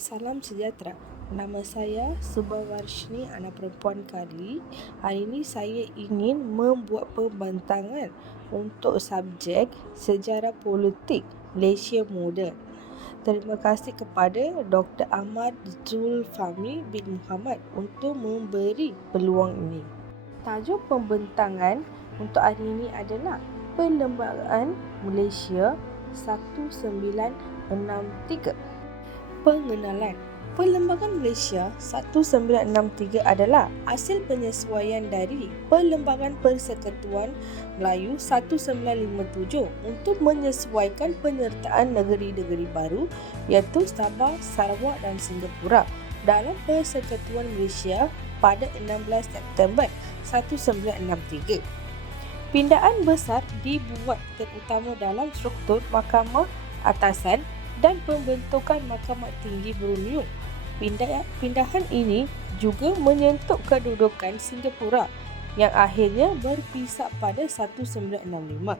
Salam sejahtera. Nama saya Subawarshini, anak perempuan Kali. Hari ini saya ingin membuat pembentangan untuk subjek Sejarah Politik Malaysia Moden. Terima kasih kepada Dr. Ahmad Zulfami bin Muhammad untuk memberi peluang ini. Tajuk pembentangan untuk hari ini adalah Perlembagaan Malaysia 1963. Pengenalan Perlembagaan Malaysia 1963 adalah hasil penyesuaian dari Perlembagaan Persekutuan Melayu 1957 untuk menyesuaikan penyertaan negeri-negeri baru iaitu Sabah, Sarawak dan Singapura dalam Persekutuan Malaysia pada 16 September 1963. Pindaan besar dibuat terutama dalam struktur Mahkamah Atasan dan pembentukan Mahkamah Tinggi Beruniung. Pindah- Pindahan ini juga menyentuh kedudukan Singapura yang akhirnya berpisah pada 1965.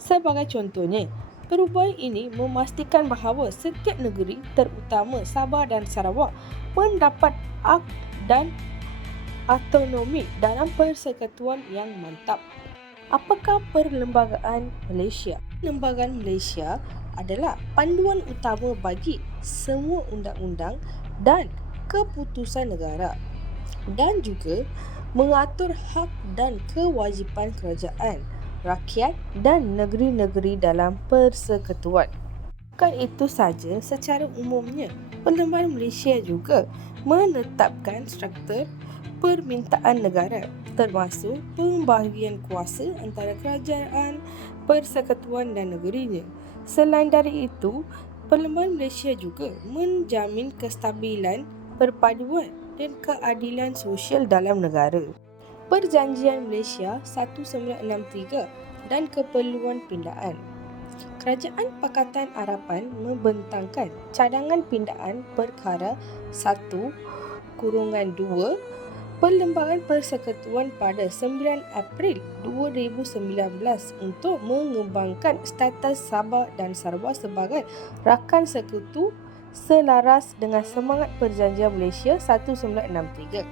Sebagai contohnya, perubahan ini memastikan bahawa setiap negeri terutama Sabah dan Sarawak mendapat hak dan autonomi dalam persekutuan yang mantap. Apakah Perlembagaan Malaysia? Perlembagaan Malaysia adalah panduan utama bagi semua undang-undang dan keputusan negara dan juga mengatur hak dan kewajipan kerajaan, rakyat dan negeri-negeri dalam persekutuan. Bukan itu saja, secara umumnya, Perlembagaan Malaysia juga menetapkan struktur permintaan negara termasuk pembahagian kuasa antara kerajaan, persekutuan dan negerinya. Selain dari itu, Perlembagaan Malaysia juga menjamin kestabilan, perpaduan dan keadilan sosial dalam negara. Perjanjian Malaysia 1963 dan keperluan pindaan. Kerajaan Pakatan Harapan membentangkan cadangan pindaan perkara 1 kurungan 2 Perlembagaan Persekutuan pada 9 April 2019 untuk mengembangkan status Sabah dan Sarawak sebagai rakan sekutu selaras dengan semangat Perjanjian Malaysia 1963.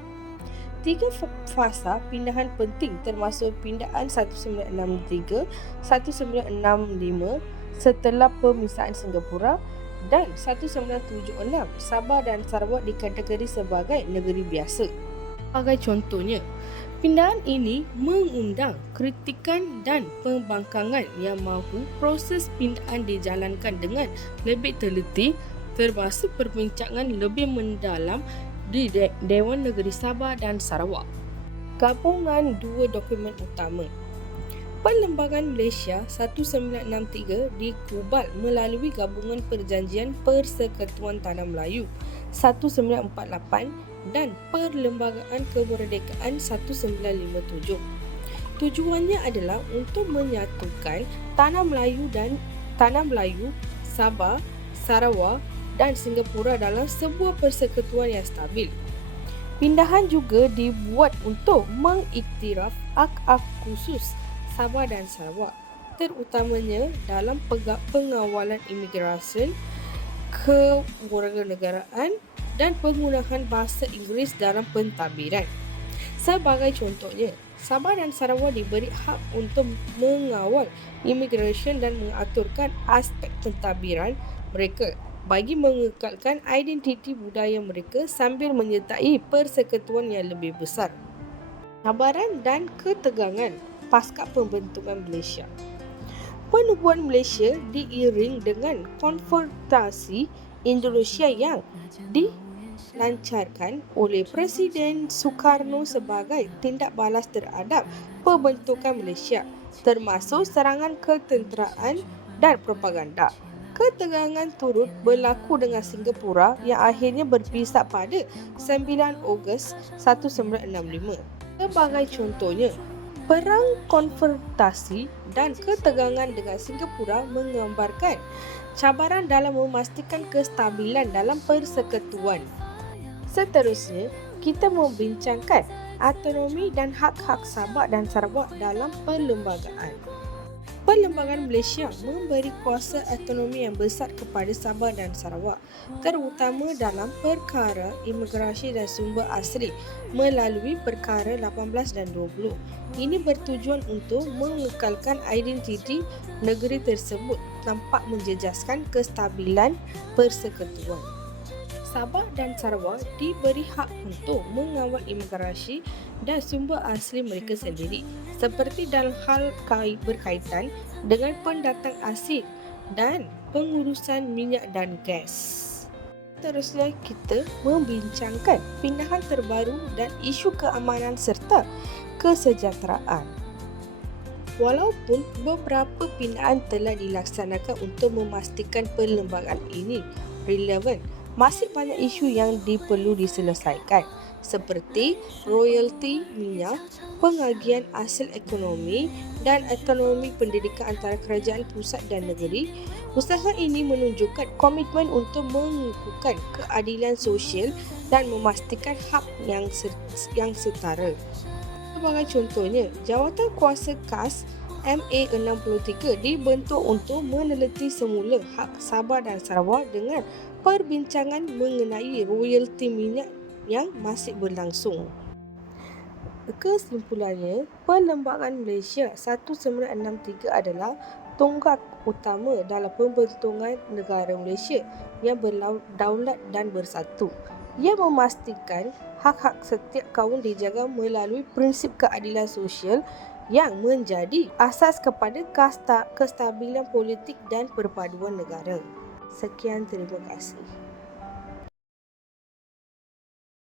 Tiga fa- fasa pindahan penting termasuk pindaan 1963, 1965 setelah pemisahan Singapura dan 1976 Sabah dan Sarawak dikategori sebagai negeri biasa. Sebagai contohnya, pindahan ini mengundang kritikan dan pembangkangan yang mahu proses pindahan dijalankan dengan lebih teliti termasuk perbincangan lebih mendalam di De- Dewan Negeri Sabah dan Sarawak. Gabungan dua dokumen utama Perlembagaan Malaysia 1963 dikubal melalui Gabungan Perjanjian Persekutuan Tanah Melayu 1948 dan Perlembagaan Kemerdekaan 1957. Tujuannya adalah untuk menyatukan Tanah Melayu dan Tanah Melayu, Sabah, Sarawak dan Singapura dalam sebuah persekutuan yang stabil. Pindahan juga dibuat untuk mengiktiraf hak-hak khusus Sabah dan Sarawak terutamanya dalam pengawalan imigresen, kewarganegaraan dan penggunaan bahasa Inggeris dalam pentadbiran. Sebagai contohnya, Sabah dan Sarawak diberi hak untuk mengawal imigresen dan mengaturkan aspek pentadbiran mereka bagi mengekalkan identiti budaya mereka sambil menyertai persekutuan yang lebih besar. Cabaran dan ketegangan pasca pembentukan Malaysia. Penubuhan Malaysia diiring dengan konfrontasi Indonesia yang dilancarkan oleh Presiden Sukarno sebagai tindak balas terhadap pembentukan Malaysia termasuk serangan ketenteraan dan propaganda. Ketegangan turut berlaku dengan Singapura yang akhirnya berpisah pada 9 Ogos 1965. Sebagai contohnya, Perang konfrontasi dan ketegangan dengan Singapura menggambarkan cabaran dalam memastikan kestabilan dalam persekutuan. Seterusnya, kita membincangkan autonomi dan hak-hak Sabah dan Sarawak dalam perlembagaan. Perlembagaan Malaysia memberi kuasa autonomi yang besar kepada Sabah dan Sarawak terutama dalam perkara imigrasi dan sumber asli melalui perkara 18 dan 20. Ini bertujuan untuk mengekalkan identiti negeri tersebut tanpa menjejaskan kestabilan persekutuan. Sabah dan Sarawak diberi hak untuk mengawal imigrasi dan sumber asli mereka sendiri seperti dalam hal kait berkaitan dengan pendatang asing dan pengurusan minyak dan gas. Terusnya kita membincangkan pindahan terbaru dan isu keamanan serta kesejahteraan. Walaupun beberapa pindahan telah dilaksanakan untuk memastikan perlembagaan ini relevan, masih banyak isu yang diperlu diselesaikan seperti royalti minyak, pengagian hasil ekonomi dan ekonomi pendidikan antara kerajaan pusat dan negeri. Usaha ini menunjukkan komitmen untuk mengukuhkan keadilan sosial dan memastikan hak yang yang setara. Sebagai contohnya, jawatan kuasa KAS MA63 dibentuk untuk meneliti semula hak Sabah dan Sarawak dengan perbincangan mengenai royalti minyak yang masih berlangsung. Kesimpulannya, Perlembagaan Malaysia 1963 adalah tonggak utama dalam pembentukan negara Malaysia yang berdaulat dan bersatu. Ia memastikan hak-hak setiap kaum dijaga melalui prinsip keadilan sosial yang menjadi asas kepada kasta, kestabilan politik dan perpaduan negara. Sekian terima kasih.